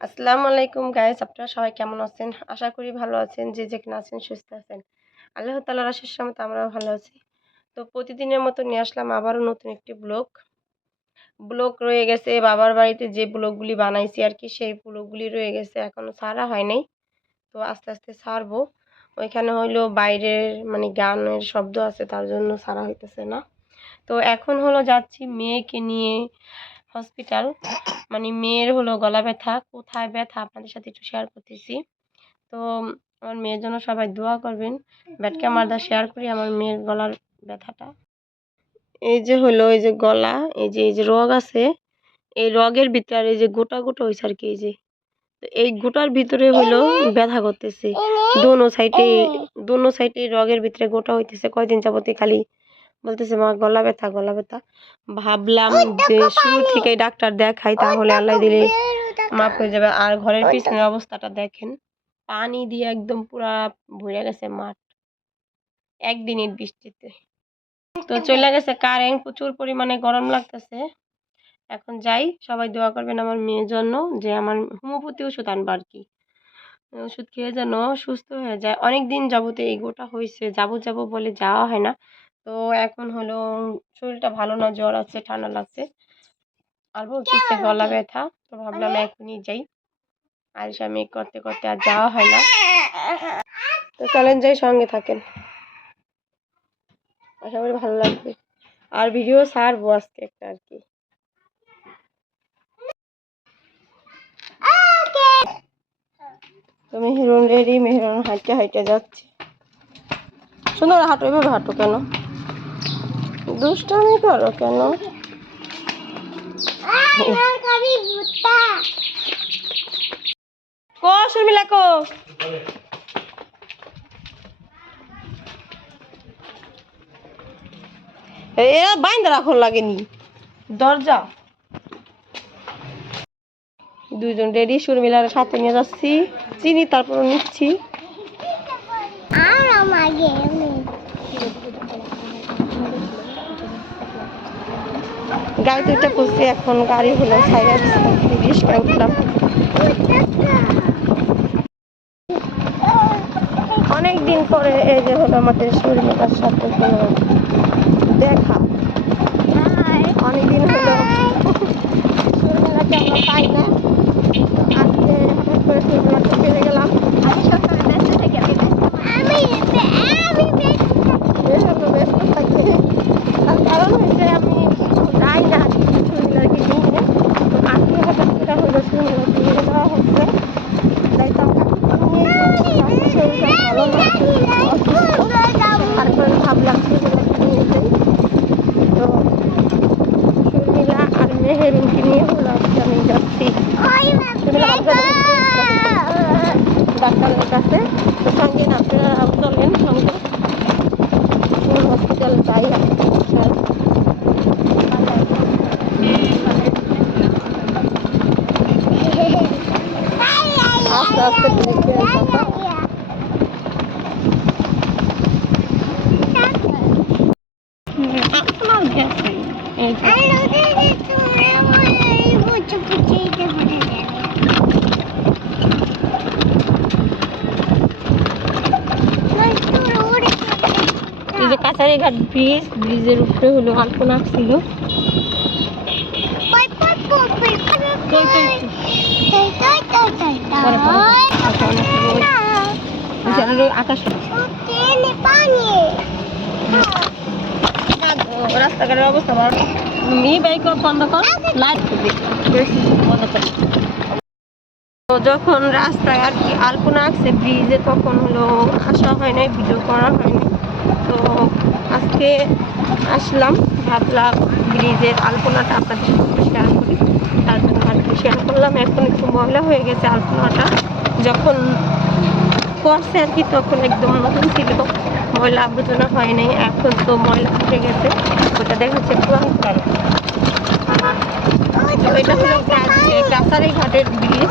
আসসালামু আলাইকুম গাইস আপনারা সবাই কেমন আছেন? আশা করি ভালো আছেন, যে যেখানে আছেন সুস্থ আছেন। আল্লাহ তালার আশেষ মতো আমরাও ভালো আছি। তো প্রতিদিনের মতো নিয়ে আসলাম আবারও নতুন একটি ব্লগ ব্লগ রয়ে গেছে, বাবার বাড়িতে যে ব্লগগুলি বানাইছি আর কি সেই ব্লগগুলি রয়ে গেছে এখনও সারা হয় নাই। তো আস্তে আস্তে সারবো ওইখানে হইল বাইরের মানে গানের শব্দ আছে, তার জন্য সারা হইতেছে না। তো এখন হলো যাচ্ছি মেয়েকে নিয়ে হসপিটাল। মানে মেয়ের হলো গলা ব্যথা, কোথায় ব্যথা আপনাদের সাথে একটু শেয়ার করতেছি। তো আমার মেয়ের জন্য সবাই দোয়া করবেন, ব্যাটকে মারদা শেয়ার করি আমার মেয়ের গলার ব্যথাটা। এই যে হলো, এই যে গলা, এই যে এই যে রগ আছে, এই রগের ভিতরে এই যে গোটা গোটা হয়েছে আর কি, এই যে। এই গোটার ভিতরে হলো ব্যথা করতেছে। দোনো সাইডে দোনো সাইডে রগের ভিতরে গোটা হইতেছে, কয়দিন যাবতে খালি বলতেছে মা গলা ব্যথা গলা ব্যথা। ভাবলাম যে শুরু থেকে ডাক্তার দেখাই তাহলে আল্লাহ দিলে মাফ হয়ে যাবে। আর ঘরের পিছনের অবস্থাটা দেখেন পানি দিয়ে একদম পুরা ভরে গেছে মাঠ। একদিনের বৃষ্টিতে। তো চলে গেছে কারেন্ট প্রচুর পরিমাণে গরম লাগতেছে। এখন যাই সবাই দোয়া করবেন আমার মেয়ের জন্য যে আমার হোমিওপ্যাথি ওষুধ আনব আর কি। ওষুধ খেয়ে যেন সুস্থ হয়ে যায়। অনেক দিন যাবতে এই গোটা হয়েছে যাব যাব বলে যাওয়া হয় না। তো এখন হলো শরীরটা ভালো না জ্বর আছে ঠান্ডা লাগছে। আর বলতেছে গলা ব্যথা তো ভাবলাম এখনই যাই। আর আমি করতে করতে আর যাওয়া হয় না। তো চলেন যাই সঙ্গে থাকেন। আশা করি ভালো লাগবে। আর ভিডিও ছাড়বো আজকে একটা আর কি। তো মেহরুন রেডি মেহরুন হাঁটতে হাঁটতে যাচ্ছে। সুন্দর হাঁটো এভাবে হাঁটো কেন? দুষ্টামি করো কেন? লাগেনি। দরজা। দুইজন রেডি শর্মিলার সাথে নিয়ে যাচ্ছি চিনি তারপর নিচ্ছি। গাড়ি দুইটা করছি এখন গাড়ি হলো সাইডে রিক্সায় উঠলাম। অনেক দিন পরে এই যে হলো আমাদের শর্মিলার সাথে হলো দেখা। অনেকদিন হলো শর্মিলাকে আমরা পাই না। আজকে হঠাৎ করে শর্মিলাকে পেয়ে গেলাম এই হলো ব্যস্ত থাকে তার কারণ হচ্ছে আমি যাই না শর্মিলাকে নিয়ে তো আজকে হঠাৎ করে হলো শর্মিলাকে নিয়ে যাওয়া হচ্ছে যাইতাম নিয়ে শরীরটা ভালো না তারপরে ভাবলাম শর্মিলাকে নিয়ে যাই তো শর্মিলা আর মেহেরুনকে নিয়ে হলো আজকে আমি যাচ্ছি শর্মিলা ডাক্তারের কাছে তো সঙ্গে না আপনারা চলেন সঙ্গে হসপিটাল যাই আস্তে আস্তে দেখে আসা আপনার গেছে এই যে এই যে কাছারিঘাট ব্রিজ ব্রিজের উপরে হলো আলপনা ছিল আকাশ রাস্তাঘাটের অবস্থা ভালো। মি বাইক বন্ধ কর লাইট বন্ধ কর যখন রাস্তায় আর কি আলপনা আঁকছে ব্রিজে তখন হলো আসা হয় নাই ভিডিও করা হয়নি তো আজকে আসলাম, ভাবলাম ব্রিজের আলপনাটা আপনাদের সাথে শেয়ার করি। তার জন্য আর কি শেয়ার করলাম, এখন একটু ময়লা হয়ে গেছে আলপনাটা। যখন করছে আর কি, তখন একদম নতুন ছিল। ময়লা আবর্জনা হয় নাই, এখন তো ময়লা উঠে গেছে। ওটা দেখা যাচ্ছে পুরান এটা হলো ঘাটের ব্রিজ।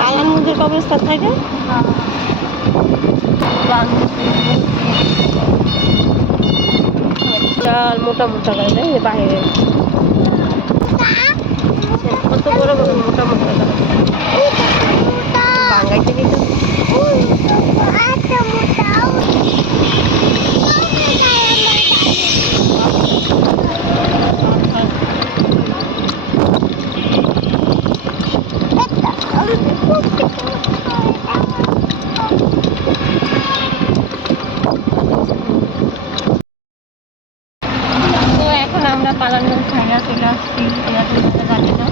এই কবরস্থান থাকে? বিশাল মোটা মোটা গাছ এই বাইরে। কত বড় বড় মোটা মোটা গাছ বাঙ্গাইতে দিত তো এখন আমরা পালানগঞ্জ ছায়া চলে আসছি। এয়ারপোর্ট জানি না।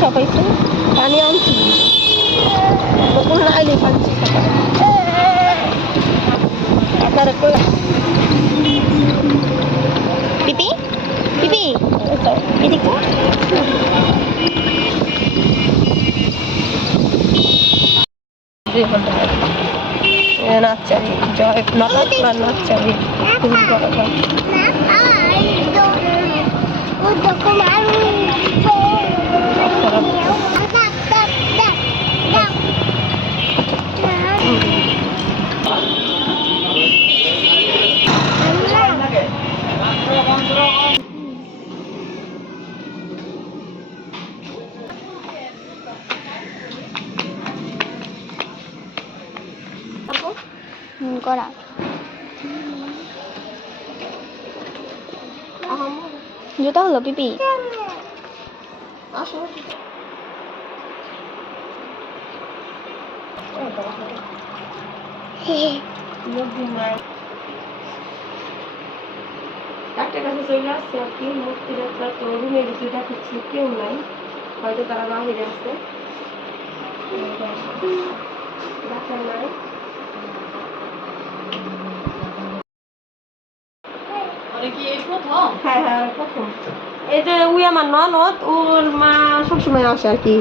সবাইকে। পানি আনছি। না আইলে পিপি পিপি এদিকে নাচারি জয় নাচ নাচারি খুবই জুতা হলো কাছে চলে আসছে আর কি তো রুমের ভিতরে দেখাচ্ছি কেউ নাই হয়তো তারা বাহিরে আছে ডাক্তার হ্যাঁ হ্যাঁ যে উই আমার ননদ ওর মা সবসময় আসে আর কি।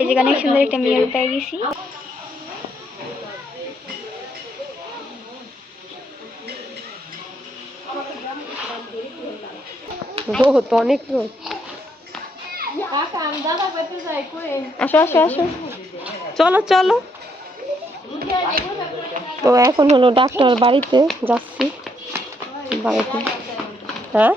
এই যে অনেক সুন্দর একটা মেয়ে পেয়ে গেছি। অনেক রোদ। আসো আসো আসো। চলো চলো। তো এখন হলো ডাক্তার বাড়িতে যাচ্ছি। বাড়িতে। হ্যাঁ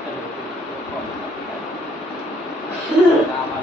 অ্যানেস্থেশিয়া এত বড় ডাক্তার হ্যাঁ মানে লোক তো মুখে দেয় না কারণ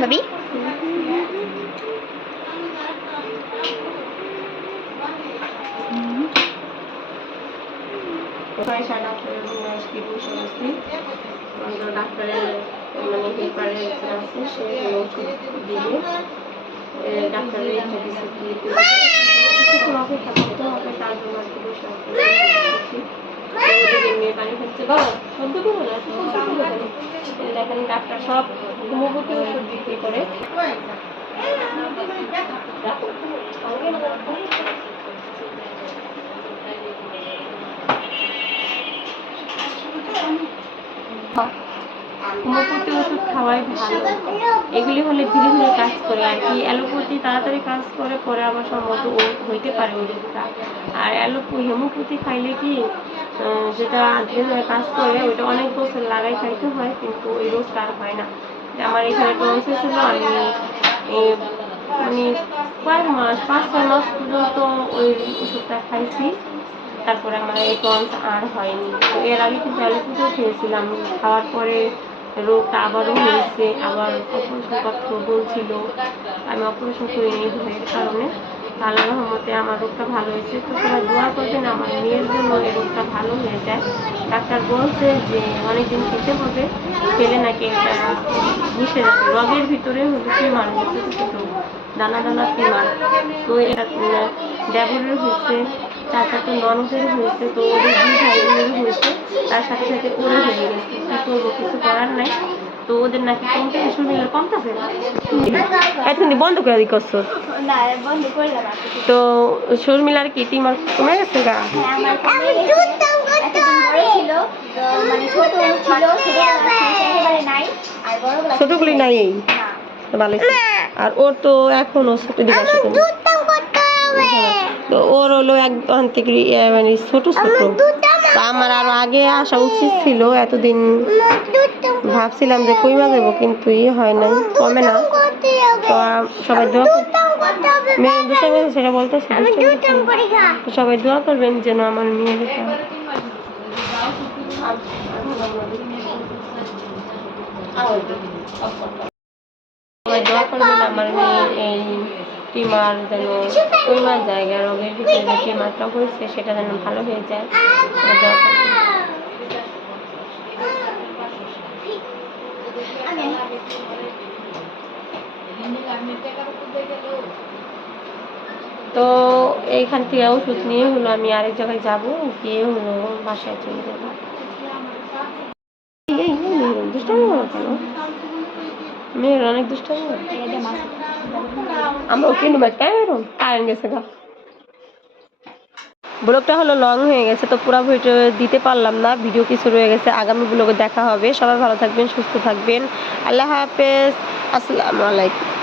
ভাবি? ডাক্তারের মানে হেল্পারের আছে সে ওষুধ দিবে ডাক্তারের তার জন্য আজকে বসে ওষুধ হোমিওপ্যাথি ওষুধ খাওয়াই ভালো এগুলি হলে ধীরে ধীরে কাজ করে আর কি। অ্যালোপ্যাথি তাড়াতাড়ি কাজ করে, পরে আবার সম্ভবত ও হইতে পারে রোগটা। আর অ্যালোপ্য হোমিওপ্যাথি খাইলে কি ধীরে ধীরে কাজ করে, ওইটা অনেক বছর লাগাই খাইতে হয়, কিন্তু ওই রোগটা আর হয় না। আমার এখানে টনসিল ছিল আমি মানে কয়েক মাস, পাঁচ ছয় মাস পর্যন্ত ওই ওষুধটা খাইছি। তারপরে আমার এই টন্স আর হয়নি। তো এর আগে কিন্তু অ্যালোপ্যাথিও খেয়েছিলাম। খাওয়ার পরে রোগটা আবারও হয়েছে, আবার অপারেশন করতে বলছিল। আমি অপারেশন করিনি ভয়ের কারণে। আল্লাহ রহমতে আমার রোগটা ভালো হয়েছে। তো সবাই দোয়া করবেন, আমার মেয়ের জন্য এই রোগটা ভালো হয়ে যায়। ডাক্তার বলছে যে অনেকদিন খেতে হবে, খেলে নাকি এটা মিশে যাবে রগের ভিতরে হলো টিমার ছোটো ছোটো দানা দানা টিমার। তো এটা ড্যাবলের হয়েছে তার সাথে ননদের হয়েছে, তো ওদের দুই ভাই বোনেরও হয়েছে, তার সাথে সাথে ওরে হয়ে গেছে। কী করব, কিছু করার নাই। তো ওদের নাকি কমতে শরীরে কমতেছে এখন বন্ধ করে করছ? আর তো শর্মিলার কি টিমার কমে গেছে গা? হ্যাঁ মানে ছোট ছিল ছোটগুলো নাই এই? ভালো আর ওর তো এখনও ছোট দিকে। তো ওর হলো এক থেকে মানে ছোট ছোট। আমার আরও আগে আসা উচিত ছিল, এতদিন ভাবছিলাম যে কইমা দেবো কিন্তু ইয়ে হয় নাই, কমে না। তো সবাই দোয়া মেয়ে দুষ্টামি করছে সেটা বলতেছে সবাই দোয়া করবেন যেন আমার মেয়ের সবাই দোয়া করবেন আমার মেয়ে এই টিমার যেন কইমা জায়গা রোগের ভিতরে যে টিমারটা হয়েছে সেটা যেন ভালো হয়ে যায়। তো এইখান থেকে ওষুধ নিয়ে হলো আমি আরেক জায়গায় যাব, গিয়ে হলো বাসায় চলে যাব মেয়ের আমরা ওকে গেছে গা। ব্লগটা হলো লং হয়ে গেছে, তো পুরো ভিডিও দিতে পারলাম না, ভিডিও কিছু রয়ে গেছে। আগামী ব্লগে দেখা হবে। সবাই ভালো থাকবেন, সুস্থ থাকবেন। আল্লাহ হাফেজ। আসসালামু আলাইকুম।